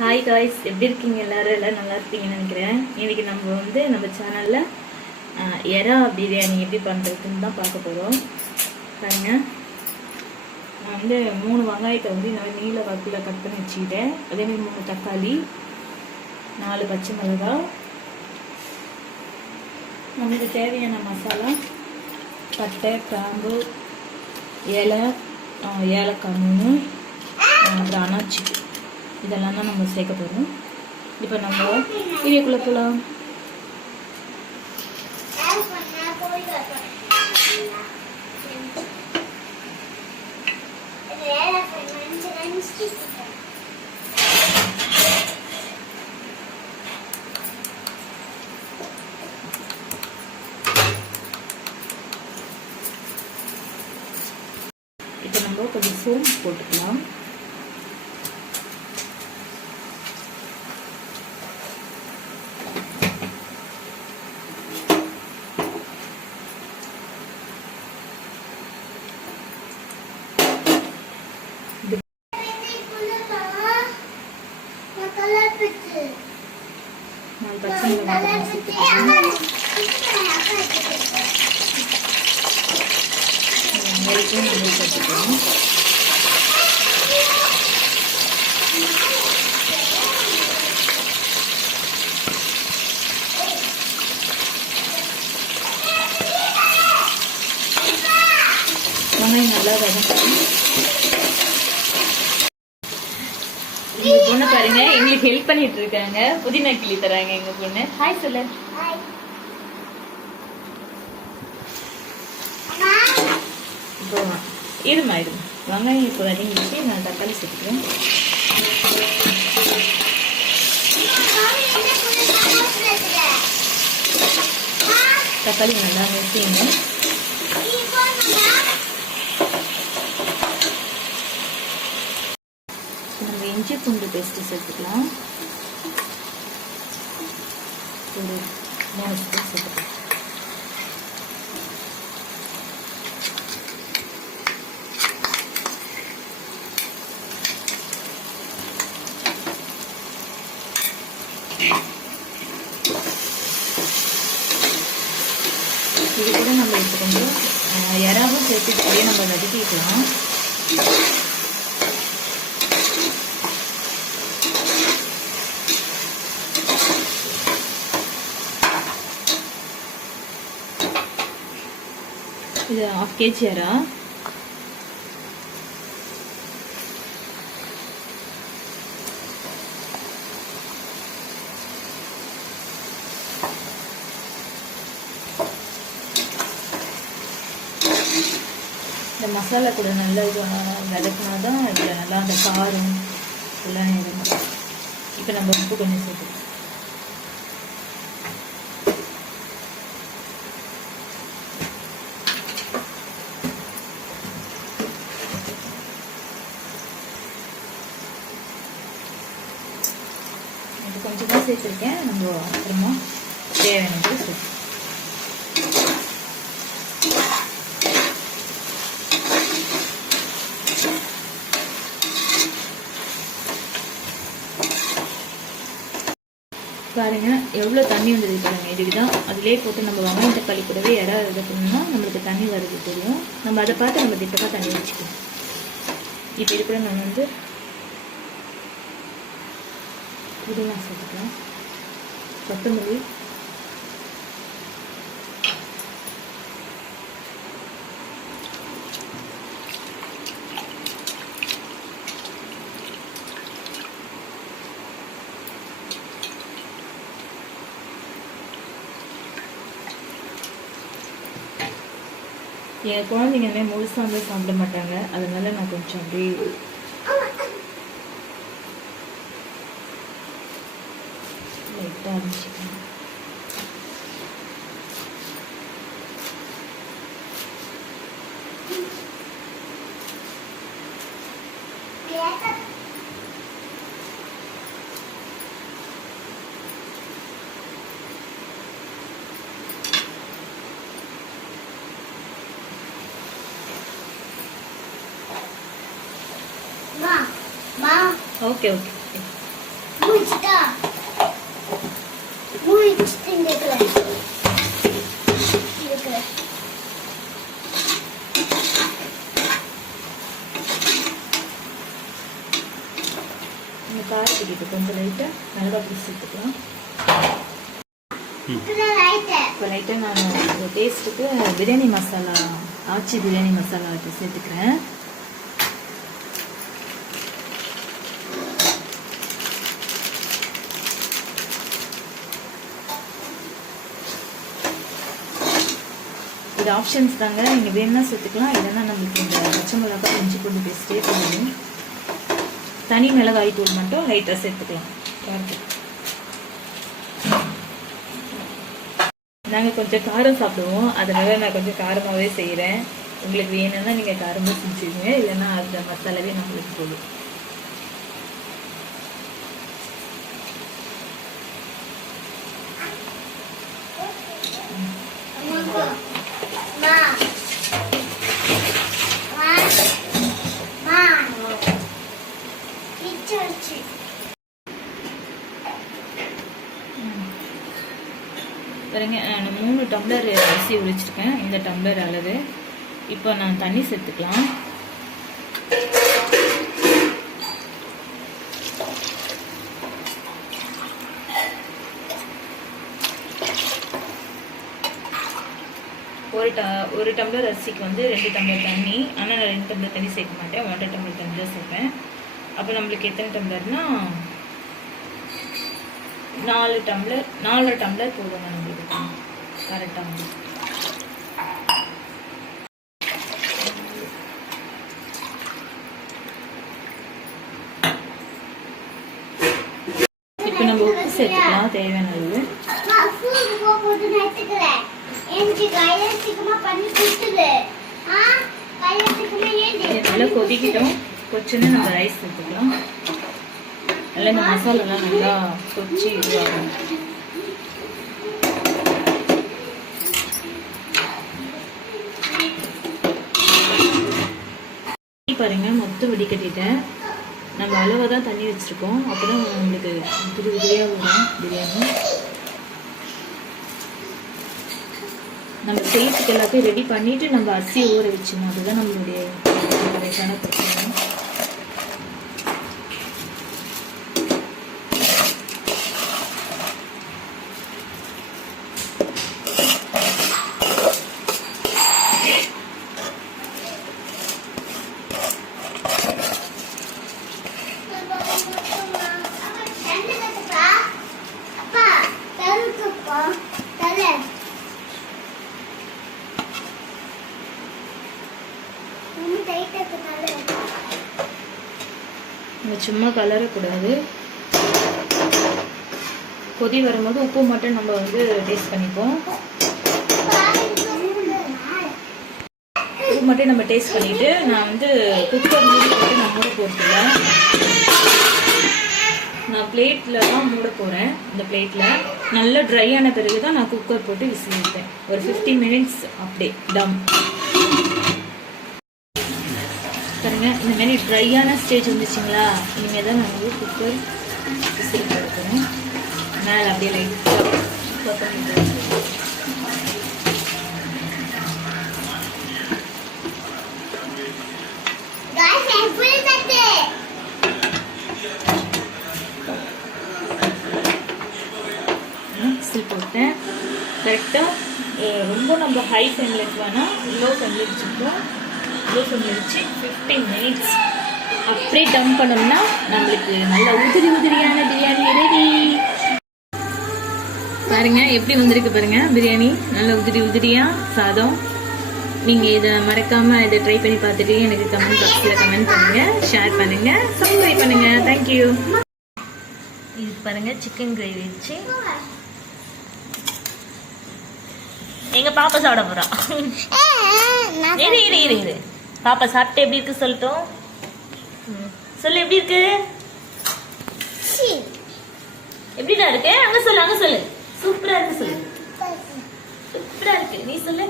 Hi guys, எப்படி இருக்கீங்க? எல்லோரும் நல்லா இருப்பீங்கன்னு நினைக்கிறேன். இன்றைக்கி நம்ம சேனலில் எறா பிரியாணி எப்படி பண்ணுறதுன்னு தான் பார்க்க போகிறோம். பாருங்கள், நான் 3 வெங்காயத்தை இந்த மாதிரி நீல வாக்கில் கட் பண்ணி வச்சுக்கிட்டேன். அதேமாதிரி 3 தக்காளி, 4 பச்சை மிளகாய், நமக்கு தேவையான மசாலா பட்டை, கிராம்பு, ஏலக்காய் 3, அப்புறம் அனாச்சி, இதெல்லாம் தான் நம்ம சேர்க்க போகிறோம். இப்போ நம்ம வீடியோக்குள்ளே போகலாம். இப்போ நம்ம கொஞ்சம் சோம்பு போட்டுக்கலாம். பச்சை மிளகாய் சேர்த்துக்கலாம். வெங்காயம் நல்லா வதக்கணும். எங்க பொண்ணு பாருங்க, எங்களுக்கு ஹெல்ப் பண்ணிட்டு இருக்காங்க. புதினா கிள்ளி தராங்க எங்க பொண்ணு. ஹாய் சொல்லு. இருமா வெங்காயம் இப்போ வதங்கிடுச்சு. நான் தக்காளி சேர்த்துக்கிறேன். தக்காளி நல்லா வச்சுங்க. நம்ம இஞ்சி பூண்டு பேஸ்ட்டு சேர்த்துக்கலாம். ஒரு 3 ஸ்பூன் சேர்த்துக்கலாம். இது கூட நம்ம இப்போ கொஞ்சம் எறாவும் சேர்த்துக்கிட்டே நம்ம வதக்கிக்கலாம். இது 1/2 kg எறா. இந்த மசாலா கூட நல்லா வதக்கினா தான் இதில் நல்லா அந்த காரம் எல்லாம் இருக்கும். இப்போ நம்ம உப்பு கொஞ்சம் சேர்த்துக்கலாம். இது கொஞ்சம் தான் சேர்த்துருக்கேன். நம்ம அப்புறமா தேவையானது சேர்த்து பாருங்க, எவ்வளோ தண்ணி வந்தது பாருங்க. இதுக்கு தான் அதிலே போட்டு நம்ம வெங்காயம் தக்காளி கூடவே எறா இது பண்ணோம்னா நம்மளுக்கு தண்ணி வருது தெரியும். நம்ம அதை பார்த்து நம்ம திட்டமாக தண்ணி வச்சுக்கணும். இப்போ இது கூட நம்ம இதெல்லாம் சேர்த்துக்கலாம். கொத்தமல்லி, என் குழந்தைங்க முழுசாக சாப்பிட மாட்டாங்க. அதனால நான் கொஞ்சம் அப்படியே லைட்டாக ஆரம்பிச்சுக்கேன். Okay okay. இந்த காரத்துக்கு கொஞ்சம் லைட்டாக மிளகா பீஸ் சேர்த்துக்கலாம். இப்போ லைட்டாக நான் இந்த டேஸ்ட்டுக்கு பிரியாணி மசாலா, ஆச்சி பிரியாணி மசாலா வச்சு சேர்த்துக்கிறேன். இது ஆப்ஷன்ஸ் தாங்க, நீங்கள் வேணும்னா சேர்த்துக்கலாம், இல்லைன்னா நம்மளுக்கு இந்த பச்சை மிளகாய் இஞ்சி பூண்டு பேஸ்ட்டே போடணும். தனி மிளகாய் தூள் மட்டும் லைட்டாக சேர்த்துக்கலாம். நாங்கள் கொஞ்சம் காரம் சாப்பிடுவோம், அதனால நான் கொஞ்சம் காரமாகவே செய்கிறேன். உங்களுக்கு வேணும்னா நீங்கள் காரமாக செஞ்சுருங்க, இல்லைன்னா அந்த மசாலாவே நம்மளுக்கு போதும். பாருங்க, நான் 3 டம்ளர் அரிசி உரிச்சிருக்கேன், இந்த டம்ளர் அளவு. இப்போ நான் தண்ணி சேர்த்துக்கலாம். ஒரு டம்ளர் அரிசிக்கு வந்து 2 டம்ளர் தண்ணி. ஆனால் நான் 2 டம்ளர் தண்ணி சேர்க்க மாட்டேன், 1.5 டம்ளர் தண்ணி தான் சேர்ப்பேன். அப்போ நம்மளுக்கு எத்தனை டம்ளர்னா 4 டம்ளர் போதும் நம்மளுக்கு கரெக்டாக வந்து. இப்போ நம்ம உப்பு சேர்த்துக்கலாம் தேவையான அளவு. நல்லா கொதிக்கிட்டோம், கொச்சுன்னு நம்ம ரைஸ் சேர்த்துக்கலாம். நல்லா இந்த மசாலாலாம் நல்லா கொச்சி இதுவாகும். பாருங்க, மொத்தம் வடிகட்டிட்டேன். நம்ம அளவாக தான் தண்ணி வச்சுருக்கோம், அப்போ தான் நம்மளுக்கு புது புதியாக வரும் பிரியாணி. நம்ம செய்யறதுக்கு எல்லாத்தையும் ரெடி பண்ணிவிட்டு நம்ம அரிசியை ஊற வச்சுக்கணும், அதுதான் நம்மளுடைய கரெக்டான பிரச்சனை. சும்மா கலரக்கூடாது. கொதி வரும்போது உப்பு மட்டும் நம்ம வந்து டேஸ்ட் பண்ணிப்போம். உப்பு மட்டும் நம்ம டேஸ்ட் பண்ணிட்டு நான் வந்து குக்கர் மூடி போட்டு நான் மூட போகிறதில்ல, நான் பிளேட்டில் தான் மூட போகிறேன். இந்த பிளேட்டில் நல்லா ட்ரை ஆன பிறகு தான் நான் குக்கர் போட்டு விசில் வைப்பேன். ஒரு 15 மினிட்ஸ் அப்படியே டம். பாருங்க, இந்த மாதிரி ட்ரையான ஸ்டேஜ் வந்துச்சுங்களா, இனிமேல் தான் நான் வந்து குக்கர் விசில் போடுறேன். மேலே அப்படியே லைட்டாக விசில் போட்டேன். கரெக்டாக ரொம்ப நம்ம ஹை ஃப்ளேமில் வேணா, லோ ஃப்ளேமில் வச்சுருக்கோம். லோ ஃப்ளேமில் வச்சு 15 மினிட்ஸ் அப்படியே டம் பண்ணோம்னா நம்மளுக்கு நல்ல உதிரியான பிரியாணி ரெடி. பாருங்க எப்படி வந்திருக்கு பாருங்க பிரியாணி, நல்ல உதிரியா சாதம். நீங்கள் இதை மறக்காமல் இதை ட்ரை பண்ணி பார்த்துட்டு எனக்கு கமெண்ட் பாக்ஸில் கமெண்ட் பண்ணுங்கள், ஷேர் பண்ணுங்கள், சப்ஸ்கிரைப் பண்ணுங்கள். தேங்க்யூ. இது பாருங்கள், சிக்கன் கிரேவி வச்சு எங்கள் பாப்பா சாப்பிட போகிறான். இரு பாப்பா சாப்பிட்டு எப்படி இருக்கு சொல்லட்டும். சொல்லு எப்படி இருக்கு, எப்படிடா இருக்கு? அங்கே சொல்லு சூப்பராக இருக்கு சொல்லு. சூப்பராக இருக்கு, நீ சொல்லு.